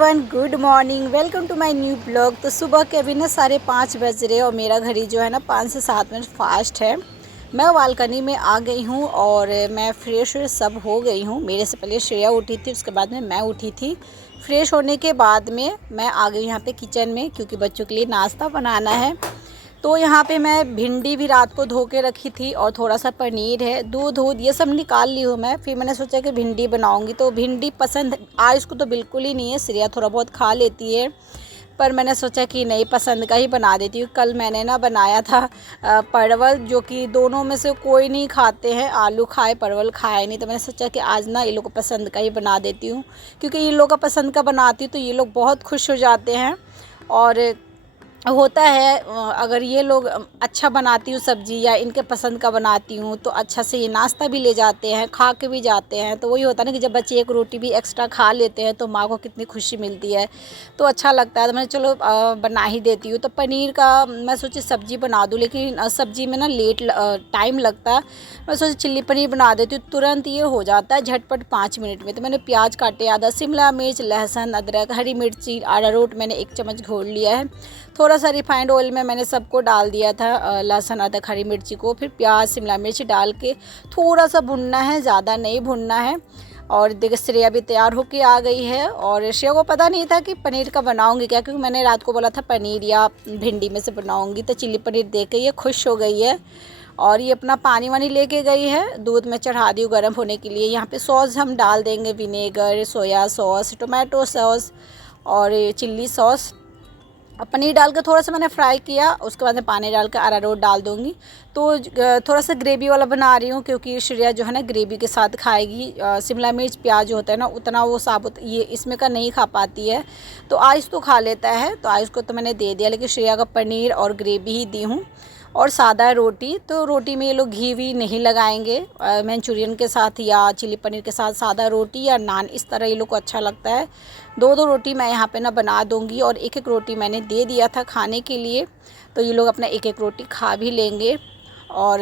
Everyone, good morning. Welcome to my new blog. तो सुबह के अभी ना 5:30 बज रहे और मेरा घड़ी जो है ना 5 से 7 मिनट फास्ट है। मैं बालकनी में आ गई हूँ और मैं फ्रेश सब हो गई हूँ। मेरे से पहले श्रेया उठी थी, उसके बाद में मैं उठी थी। फ्रेश होने के बाद में मैं आ गई यहाँ पे किचन में, क्योंकि बच्चों के लिए नाश्ता बनाना है। तो यहाँ पे मैं भिंडी भी रात को धो के रखी थी और थोड़ा सा पनीर है, दूध ये सब निकाल ली हूँ मैं। फिर मैंने सोचा कि भिंडी बनाऊँगी। तो भिंडी पसंद आज इसको तो बिल्कुल ही नहीं है, श्रेया थोड़ा बहुत खा लेती है, पर मैंने सोचा कि नहीं, पसंद का ही बना देती हूँ। कल मैंने ना बनाया था परवल, जो कि दोनों में से कोई नहीं खाते हैं, आलू खाए परवल खाए नहीं। तो मैंने सोचा कि आज ना ये लोग को पसंद का ही बना देती हूँ, क्योंकि ये लोग का पसंद का बनाती हूँ तो ये लोग बहुत खुश हो जाते हैं। और होता है अगर ये लोग अच्छा बनाती हूँ सब्ज़ी या इनके पसंद का बनाती हूँ तो अच्छा से ये नाश्ता भी ले जाते हैं, खा के भी जाते हैं। तो वही होता है ना कि जब बच्चे एक रोटी भी एक्स्ट्रा खा लेते हैं तो माँ को कितनी खुशी मिलती है, तो अच्छा लगता है। तो मैंने चलो बना ही देती हूँ। तो पनीर का मैं सोची सब्ज़ी बना दूँ, लेकिन सब्ज़ी में ना टाइम लगता है। मैं सोची चिल्ली पनीर बना देती हूँ, तुरंत ये हो जाता है झटपट 5 मिनट में। तो मैंने प्याज काटे, आधा शिमला मिर्च, लहसुन, अदरक, हरी मिर्ची, अरारोट मैंने 1 चम्मच घोल लिया है। थोड़ा सा रिफाइंड ऑयल में मैंने सबको डाल दिया था, लहसुन, अदरक, हरी मिर्ची को। फिर प्याज, शिमला मिर्च डाल के थोड़ा सा भुनना है, ज़्यादा नहीं भुनना है। और देखिए श्रेया भी तैयार होके आ गई है। और श्रेया को पता नहीं था कि पनीर का बनाऊंगी क्या, क्योंकि मैंने रात को बोला था पनीर या भिंडी में से बनाऊंगी। तो चिल्ली पनीर देख के ये खुश हो गई है और ये अपना पानी वानी लेके गई है। दूध में चढ़ा दी हूँ गर्म होने के लिए। यहाँ पे सॉस हम डाल देंगे, vinegar, soya sauce, tomato sauce और चिल्ली सॉस। पनीर डाल के थोड़ा सा मैंने फ्राई किया, उसके बाद में पानी डाल के अरारोट डाल दूँगी। तो थोड़ा सा ग्रेवी वाला बना रही हूँ, क्योंकि श्रेया जो है ना ग्रेवी के साथ खाएगी। शिमला मिर्च प्याज जो होता है ना उतना वो साबुत ये इसमें का नहीं खा पाती है, तो आयुष तो खा लेता है। तो आयुष को तो मैंने दे दिया, लेकिन श्रेया का पनीर और ग्रेवी ही दी हूँ। और सादा रोटी, तो रोटी में ये लोग घी भी नहीं लगाएंगे। मंचूरियन के साथ या चिली पनीर के साथ सादा रोटी या नान, इस तरह ये लोग को अच्छा लगता है। 2-2 रोटी मैं यहाँ पे ना बना दूँगी और 1-1 रोटी मैंने दे दिया था खाने के लिए। तो ये लोग अपना 1-1 रोटी खा भी लेंगे। और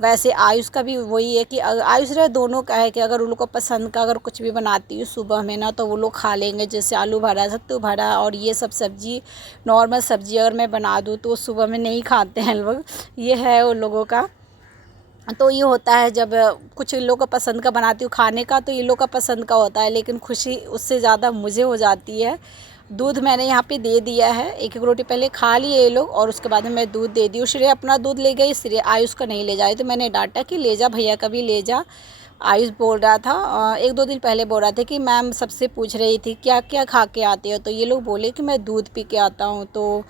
वैसे आयुष का भी वही है कि आयुष रहे दोनों का है कि अगर उन लोग को पसंद का अगर कुछ भी बनाती हूँ सुबह में ना, तो वो लोग खा लेंगे। जैसे आलू भरा, सत्तू भरा और ये सब सब्ज़ी, नॉर्मल सब्ज़ी अगर मैं बना दूँ तो सुबह में नहीं खाते हैं लोग, ये है उन लोगों का। तो ये होता है जब कुछ इन लोग का पसंद का बनाती हूँ खाने का, तो ये लोग का पसंद का होता है, लेकिन खुशी उससे ज़्यादा मुझे हो जाती है। दूध मैंने यहाँ पे दे दिया है, 1-1 रोटी पहले खा लिए ये लोग और उसके बाद में मैं दूध दे दी हूँ। श्रेया अपना दूध ले गई, श्रेया आयुष का नहीं ले जाए, तो मैंने डांटा कि ले जा भैया का भी ले जा। आयुष बोल रहा था 1-2 दिन पहले बोल रहा था कि मैम सबसे पूछ रही थी क्या क्या खा के आते हो, तो ये लोग बोले कि मैं दूध पी के आता हूँ। तो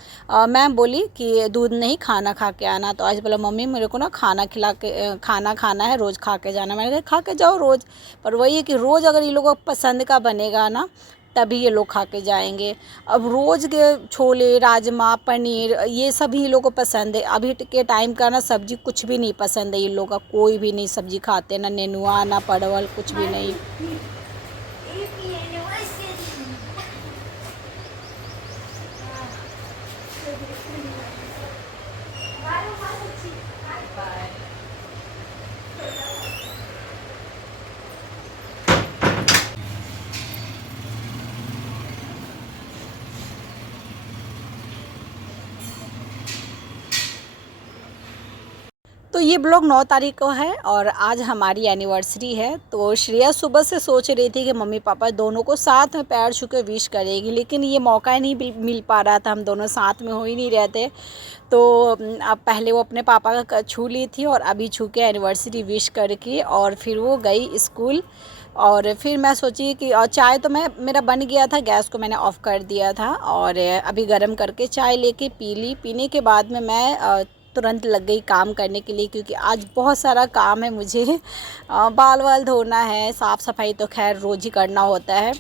मैम बोली कि दूध नहीं, खाना खा के आना। तो आज बोला मम्मी मेरे को ना खाना खाना है, रोज़ खा के जाना। मैंने कहा खा के जाओ रोज़, पर वही है कि रोज़ अगर ये लोगों को पसंद का बनेगा ना तभी ये लोग खा के जाएंगे। अब रोज़ के छोले, राजमा, पनीर ये सभी ये लोग को पसंद है। अभी के टाइम का ना सब्जी कुछ भी नहीं पसंद है, ये लोग का कोई भी नहीं सब्जी खाते, ना नेनुआ ना परवल, कुछ भी नहीं। तो ये ब्लॉग 9 तारीख को है और आज हमारी एनिवर्सरी है। तो श्रेया सुबह से सोच रही थी कि मम्मी पापा दोनों को साथ में पैर छू के विश करेगी, लेकिन ये मौका ही नहीं मिल पा रहा था, हम दोनों साथ में हो ही नहीं रहे थे। तो अब पहले वो अपने पापा का छू ली थी और अभी छू के एनिवर्सरी विश करके और फिर वो गई स्कूल। और फिर मैं सोची कि चाय तो मेरा बन गया था, गैस को मैंने ऑफ़ कर दिया था और अभी गर्म करके चाय लेके पी ली। पीने के बाद में मैं तुरंत लग गई काम करने के लिए, क्योंकि आज बहुत सारा काम है मुझे। बाल वाल धोना है, साफ़ सफाई तो खैर रोज़ ही करना होता है।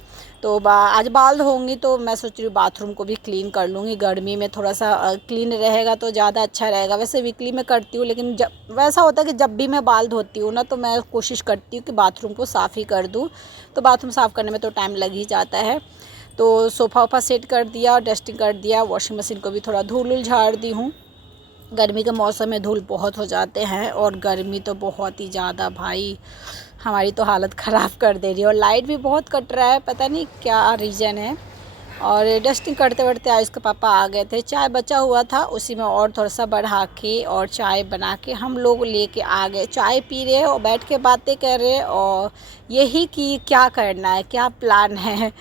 तो आज बाल धोऊंगी तो मैं सोच रही हूँ बाथरूम को भी क्लीन कर लूँगी। गर्मी में थोड़ा सा क्लीन रहेगा तो ज़्यादा अच्छा रहेगा। वैसे वीकली में करती हूँ, लेकिन जब वैसा होता है कि जब भी मैं बाल धोती हूँ ना तो मैं कोशिश करती हूँ कि बाथरूम को साफ़ ही कर दूँ। तो बाथरूम साफ़ करने में तो टाइम लग ही जाता है। तो सोफ़ा वोफ़ा सेट कर दिया और डस्टिंग कर दिया। वॉशिंग मशीन को भी थोड़ा धूल झाड़ दी हूँ। गर्मी के मौसम में धूल बहुत हो जाते हैं और गर्मी तो बहुत ही ज़्यादा भाई हमारी तो हालत ख़राब कर दे रही है। और लाइट भी बहुत कट रहा है, पता नहीं क्या रीज़न है। और डस्टिंग करते करते आयुष के पापा आ गए थे। चाय बचा हुआ था, उसी में और थोड़ा सा बढ़ा के और चाय बना के हम लोग लेके आ गए। चाय पी रहे और बैठ के बातें कर रहे और यही कि क्या करना है, क्या प्लान है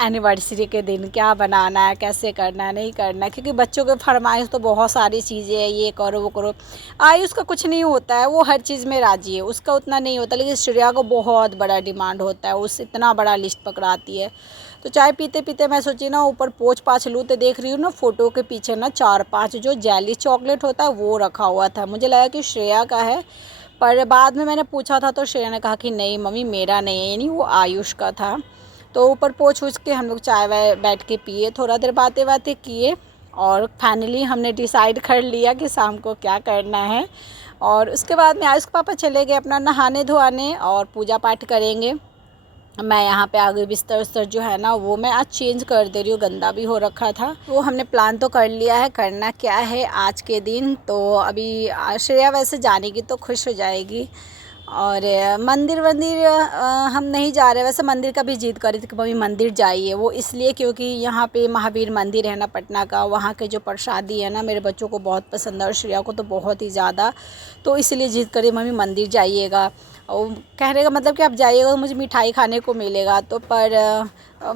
एनिवर्सरी के दिन, क्या बनाना है, कैसे करना है, नहीं करना है, क्योंकि बच्चों के फरमाइश तो बहुत सारी चीज़ें हैं, ये करो वो करो। आयुष का कुछ नहीं होता है, वो हर चीज़ में राजी है, उसका उतना नहीं होता, लेकिन श्रेया को बहुत बड़ा डिमांड होता है, उस इतना बड़ा लिस्ट पकड़ाती है। तो चाय पीते पीते मैं सोची ना ऊपर पोंछ पाछ लूँ, तो देख रही हूँ ना फ़ोटो के पीछे ना 4-5 जो जेली चॉकलेट होता है वो रखा हुआ था। मुझे लगा कि श्रेया का है, पर बाद में मैंने पूछा था तो श्रेया ने कहा कि नहीं मम्मी मेरा नहीं है, यानी वो आयुष का था। तो ऊपर पोंछ उछ के हम लोग चाय वाय बैठ के पिए, थोड़ा देर बातें बातें किए और फाइनली हमने डिसाइड कर लिया कि शाम को क्या करना है। और उसके बाद में आयुष के पापा चले गए अपना नहाने धोआने और पूजा पाठ करेंगे। मैं यहाँ पे आगे बिस्तर उस्तर जो है ना वो मैं आज चेंज कर दे रही हूँ, गंदा भी हो रखा था। वो हमने प्लान तो कर लिया है, करना क्या है आज के दिन। तो अभी श्रेया वैसे जानेगी तो खुश हो जाएगी। और मंदिर वंदिर हम नहीं जा रहे, वैसे मंदिर का भी जिद कर रही थी कि मम्मी मंदिर जाइए। वो इसलिए क्योंकि यहाँ पे महावीर मंदिर है ना पटना का, वहाँ के जो प्रसादी है ना मेरे बच्चों को बहुत पसंद है और श्रेया को तो बहुत ही ज़्यादा। तो इसलिए जिद करी मम्मी मंदिर जाइएगा, और कहने का मतलब कि आप जाइएगा तो मुझे मिठाई खाने को मिलेगा। तो पर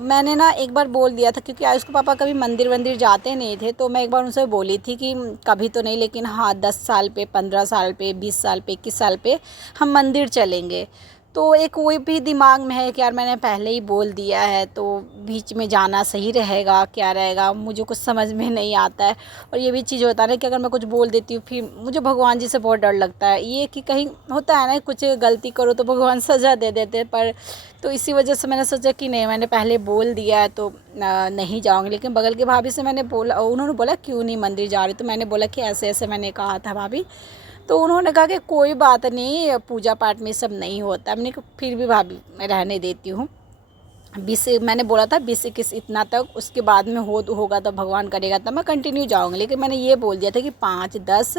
मैंने ना एक बार बोल दिया था, क्योंकि आयुष के पापा कभी मंदिर वंदिर जाते नहीं थे, तो मैं एक बार उनसे बोली थी कि कभी तो नहीं, लेकिन हाँ 10 साल पे, 15 साल पे, 20 साल पे, 21 साल पे हम मंदिर चलेंगे। तो एक वो भी दिमाग में है कि यार मैंने पहले ही बोल दिया है, तो बीच में जाना सही रहेगा क्या रहेगा, मुझे कुछ समझ में नहीं आता है। और ये भी चीज़ होता है ना कि अगर मैं कुछ बोल देती हूँ फिर मुझे भगवान जी से बहुत डर लगता है, ये कि कहीं होता है ना कुछ गलती करो तो भगवान सज़ा दे देते हैं। पर तो इसी वजह से मैंने सोचा कि नहीं, मैंने पहले बोल दिया है तो नहीं जाऊँगी। लेकिन बगल की भाभी से मैंने बोला, उन्होंने बोला क्यों नहीं मंदिर जा रही, तो मैंने बोला कि ऐसे ऐसे मैंने कहा था भाभी। तो उन्होंने कहा कि कोई बात नहीं, पूजा पाठ में सब नहीं होता। मैंने कहा फिर भी भाभी मैं रहने देती हूँ, 20 मैंने बोला था 20-21 इतना तक, उसके बाद में होगा तो भगवान करेगा तब मैं कंटिन्यू जाऊँगी। लेकिन मैंने ये बोल दिया था कि 5-10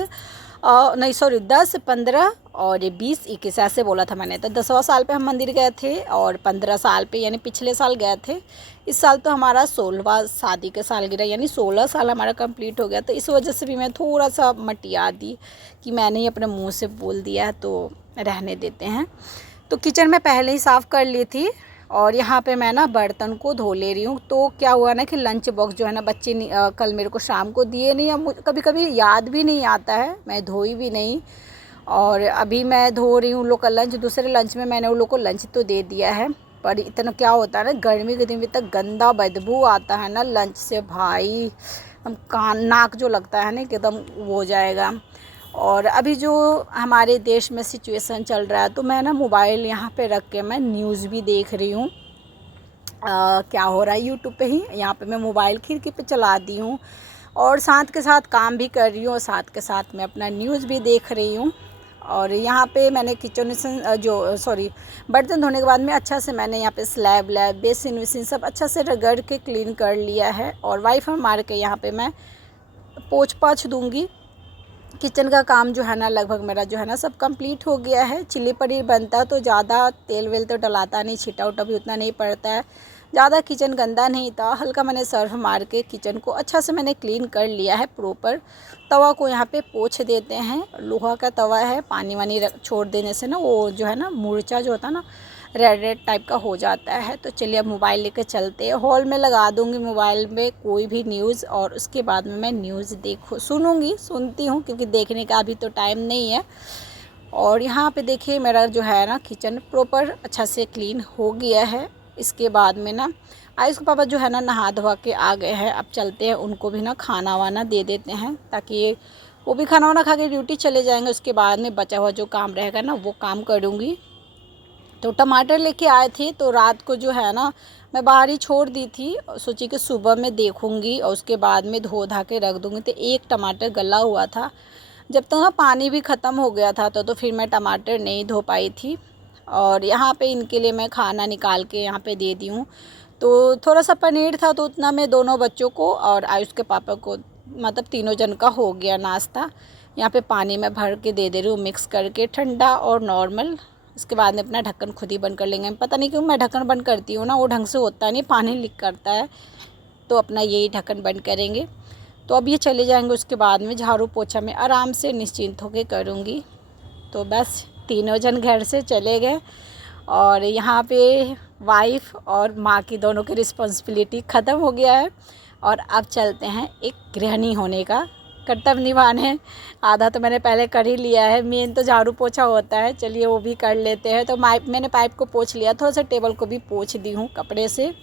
नहीं सॉरी 10-15 और 20-21 ऐसे बोला था मैंने। तो 10वां साल पे हम मंदिर गए थे और 15 साल पे यानी पिछले साल गए थे। इस साल तो हमारा 16वां शादी के साल गिरा, यानी 16 साल हमारा कंप्लीट हो गया। तो इस वजह से भी मैं थोड़ा सा मटिया दी कि मैंने ही अपने मुँह से बोल दिया, तो रहने देते हैं। तो किचन में पहले ही साफ़ कर ली थी और यहाँ पे मैं ना बर्तन को धो ले रही हूँ। तो क्या हुआ ना कि लंच बॉक्स जो है ना बच्चे कल मेरे को शाम को दिए नहीं, अब कभी कभी याद भी नहीं आता है, मैं धोई भी नहीं। और अभी मैं धो रही हूँ उन लोग का लंच, दूसरे लंच में मैंने उन लोग को लंच तो दे दिया है, पर इतना क्या होता है ना गर्मी के दिन भी तक गंदा बदबू आता है ना लंच से, भाई हम कान नाक जो लगता है ना एकदम वो हो जाएगा। और अभी जो हमारे देश में सिचुएशन चल रहा है, तो मैं ना मोबाइल यहाँ पे रख के मैं न्यूज़ भी देख रही हूँ क्या हो रहा है यूट्यूब पे ही। यहाँ पे मैं मोबाइल खिड़की पे चला दी हूँ और साथ के साथ काम भी कर रही हूँ और साथ के साथ मैं अपना न्यूज़ भी देख रही हूँ। और यहाँ पे मैंने किचन जो सॉरी बर्तन धोने के बाद में अच्छा से मैंने यहाँ पे स्लैब लैब बेसिन वेसिन सब अच्छा से रगड़ के क्लीन कर लिया है। और वाइफर मार के यहाँ पे मैं पोंछ पाछ दूँगी। किचन का काम जो है ना लगभग मेरा जो है ना सब कंप्लीट हो गया है। चिल्ली पनीर बनता है तो ज़्यादा तेल वेल तो डलाता नहीं, छिटा उटा भी उतना नहीं पड़ता है, ज़्यादा किचन गंदा नहीं था। हल्का मैंने सर्फ मार के किचन को अच्छा से मैंने क्लीन कर लिया है प्रॉपर। तवा को यहाँ पे पोंछ देते हैं, लोहा का तवा है, पानी वानी छोड़ देने से ना वो जो है ना मुर्चा जो होता है ना रेड रेड टाइप का हो जाता है। तो चलिए अब मोबाइल लेकर चलते हैं, हॉल में लगा दूँगी मोबाइल में कोई भी न्यूज़ और उसके बाद में मैं न्यूज़ सुनती हूँ क्योंकि देखने का अभी तो टाइम नहीं है। और यहाँ पे देखिए मेरा जो है ना किचन प्रॉपर अच्छा से क्लीन हो गया है। इसके बाद में ना आयुष के पापा जो है ना नहा धोवा के आ गए हैं, अब चलते हैं उनको भी ना खाना वाना दे देते हैं ताकि वो भी खाना वाना खा के ड्यूटी चले जाएंगे। उसके बाद में बचा हुआ जो काम रहेगा ना वो काम करूँगी। तो टमाटर लेके आए थे तो रात को जो है ना मैं बाहर ही छोड़ दी थी, सोची कि सुबह में देखूँगी और उसके बाद में धो धा के रख दूँगी। तो एक टमाटर गला हुआ था, जब तक ना पानी भी ख़त्म हो गया था तो फिर मैं टमाटर नहीं धो पाई थी। और यहाँ पे इनके लिए मैं खाना निकाल के यहाँ पे दे दी हूँ। तो थोड़ा सा पनीर था तो उतना मैं दोनों बच्चों को और आयुष के पापा को मतलब तीनों जन का हो गया नाश्ता। यहाँ पे पानी में भर के दे रही हूँ मिक्स करके, ठंडा और नॉर्मल। इसके बाद में अपना ढक्कन खुद ही बंद कर लेंगे। पता नहीं क्यों मैं ढक्कन बंद करती हूँ ना वो ढंग से होता नहीं, पानी लीक करता है। तो अपना यही ढक्कन बंद करेंगे। तो अब ये चले जाएंगे, उसके बाद में झाड़ू पोछा मैं आराम से निश्चिंत होकर करूँगी। तो बस तीनों जन घर से चले गए और यहाँ पे वाइफ और माँ की दोनों की रिस्पॉन्सिबिलिटी ख़त्म हो गया है और अब चलते हैं एक गृहिणी होने का कर्तव्य निभाने। आधा तो मैंने पहले कर ही लिया है, मेन तो झाड़ू पोछा होता है, चलिए वो भी कर लेते हैं। तो मैंने पाइप को पोंछ लिया, थोड़ा सा टेबल को भी पोंछ दी हूँ कपड़े से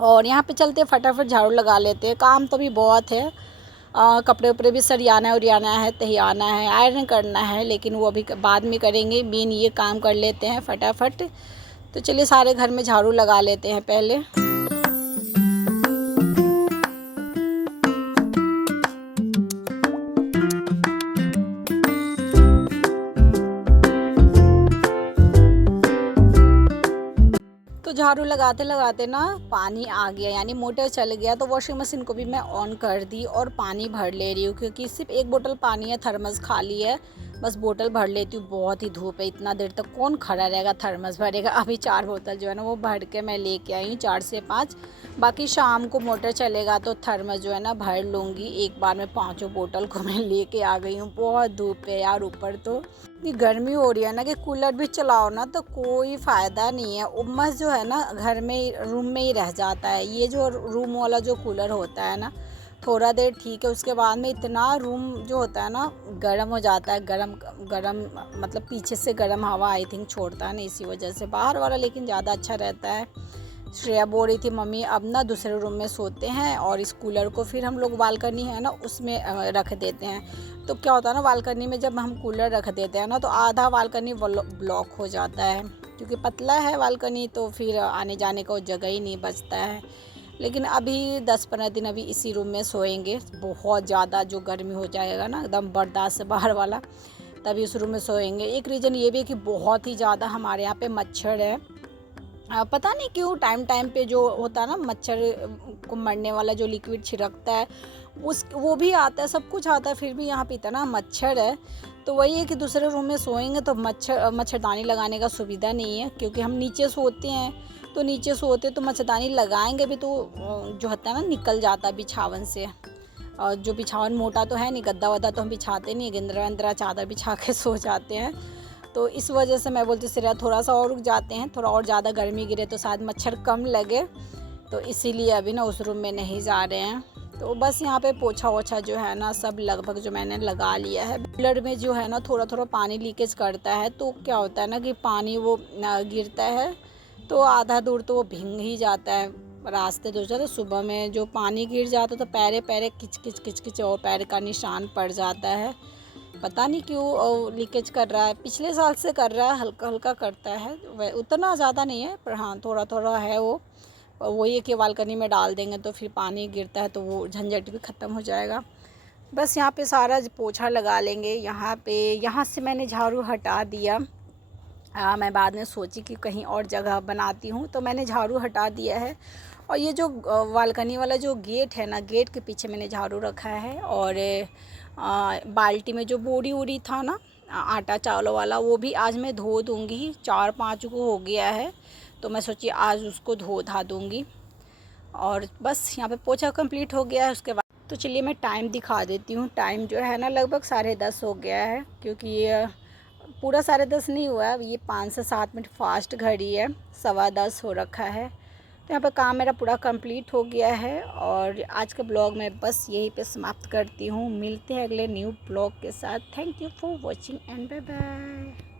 और यहाँ पे चलते फटाफट झाड़ू लगा लेते हैं। काम तो भी बहुत है, कपड़े उपड़े भी सरियाना उरियाना है, तहियाना है, आयरन करना है, लेकिन वो अभी बाद में करेंगे। मेन ये काम कर लेते हैं फटाफट। तो चलिए सारे घर में झाड़ू लगा लेते हैं पहले। तो झाड़ू लगाते लगाते ना पानी आ गया, यानी मोटर चल गया। तो वॉशिंग मशीन को भी मैं ऑन कर दी और पानी भर ले रही हूँ, क्योंकि सिर्फ एक बोतल पानी है, थर्मस खाली है, बस बोतल भर लेती हूँ। बहुत ही धूप है, इतना देर तक कौन खड़ा रहेगा थर्मस भरेगा। अभी 4 बोतल जो है ना वो भर के मैं लेके आई हूँ, 4 से 5। बाकी शाम को मोटर चलेगा तो थर्मस जो है ना भर लूँगी। एक बार में 5 बोतल को मैं लेके आ गई हूँ। बहुत धूप है यार, ऊपर तो इतनी गर्मी हो रही है ना कि कूलर भी चलाओ ना तो कोई फ़ायदा नहीं है। उम्मस जो है ना घर में रूम में ही रह जाता है। ये जो रूम वाला जो कूलर होता है ना, थोड़ा देर ठीक है, उसके बाद में इतना रूम जो होता है ना गर्म हो जाता है। गर्म मतलब पीछे से गर्म हवा आई थिंक छोड़ता है ना, इसी वजह से। बाहर वाला लेकिन ज़्यादा अच्छा रहता है। श्रेया बोल रही थी मम्मी अब ना दूसरे रूम में सोते हैं और इस कूलर को फिर हम लोग बालकनी है ना उसमें रख देते हैं। तो क्या होता है ना, बालकनी में जब हम कूलर रख देते हैं ना तो आधा बालकनी ब्लॉक हो जाता है, क्योंकि पतला है बालकनी, तो फिर आने जाने का जगह ही नहीं बचता है। लेकिन अभी 10-15 दिन अभी इसी रूम में सोएंगे। बहुत ज़्यादा जो गर्मी हो जाएगा ना एकदम बर्दाश्त से बाहर वाला, तभी उस रूम में सोएंगे। एक रीज़न ये भी है कि बहुत ही ज़्यादा हमारे यहाँ पे मच्छर है। पता नहीं क्यों टाइम टाइम पे जो होता है ना मच्छर को मरने वाला जो लिक्विड छिड़कता है वो भी आता है, सब कुछ आता है, फिर भी यहाँ पे इतना मच्छर है। तो वही है कि दूसरे रूम में सोएंगे तो मच्छरदानी लगाने का सुविधा नहीं है, क्योंकि हम नीचे सोते हैं। तो नीचे सोते तो मच्छरदानी लगाएंगे भी तो जो होता है ना निकल जाता है बिछावन से। और जो बिछावन मोटा तो है नहीं, गद्दा वद्दा तो हम बिछाते नहीं, गेंदरा वेंदरा चादर बिछा के सो जाते हैं। तो इस वजह से मैं बोलती सिरा थोड़ा सा और रुक जाते हैं, थोड़ा और ज़्यादा गर्मी गिरे तो शायद मच्छर कम लगे। तो इसीलिए अभी ना उस रूम में नहीं जा रहे हैं। तो बस यहाँ पे पोछा वोछा जो है ना सब लगभग जो मैंने लगा लिया है। ब्लड में जो है ना थोड़ा थोड़ा पानी लीकेज करता है, तो क्या होता है ना कि पानी वो गिरता है तो आधा दूर तो वो भींग ही जाता है। रास्ते तो जाते सुबह में जो पानी गिर जाता तो पैरे पैरे किच किच किच किच और पैर का निशान पड़ जाता है। पता नहीं क्यों लीकेज कर रहा है, पिछले साल से कर रहा है, हल्का हल्का करता है, वह उतना ज़्यादा नहीं है पर हाँ थोड़ा थोड़ा है वो। वही है कि बालकनी में डाल देंगे तो फिर पानी गिरता है तो वो झंझट भी ख़त्म हो जाएगा। बस यहाँ पे सारा पोछा लगा लेंगे। यहाँ से मैंने झाड़ू हटा दिया। मैं बाद में सोची कि कहीं और जगह बनाती हूँ, तो मैंने झाड़ू हटा दिया है। और ये जो बालकनी वाला जो गेट है ना, गेट के पीछे मैंने झाड़ू रखा है। और बाल्टी में जो बोरी वोरी था ना आटा चावल वाला, वो भी आज मैं धो दूँगी। 4-5 को हो गया है तो मैं सोची आज उसको धो धा दूँगी। और बस यहाँ पे पोछा कंप्लीट हो गया है। उसके बाद तो चलिए मैं टाइम दिखा देती हूँ। टाइम जो है ना लगभग 10:30 हो गया है, क्योंकि ये पूरा 10:30 नहीं हुआ है, ये 5 से 7 मिनट फास्ट घड़ी है, 10:15 हो रखा है। तो यहाँ पर काम मेरा पूरा कंप्लीट हो गया है। और आज का ब्लॉग मैं बस यहीं पे समाप्त करती हूँ। मिलते हैं अगले न्यू ब्लॉग के साथ। Thank you for watching and bye bye.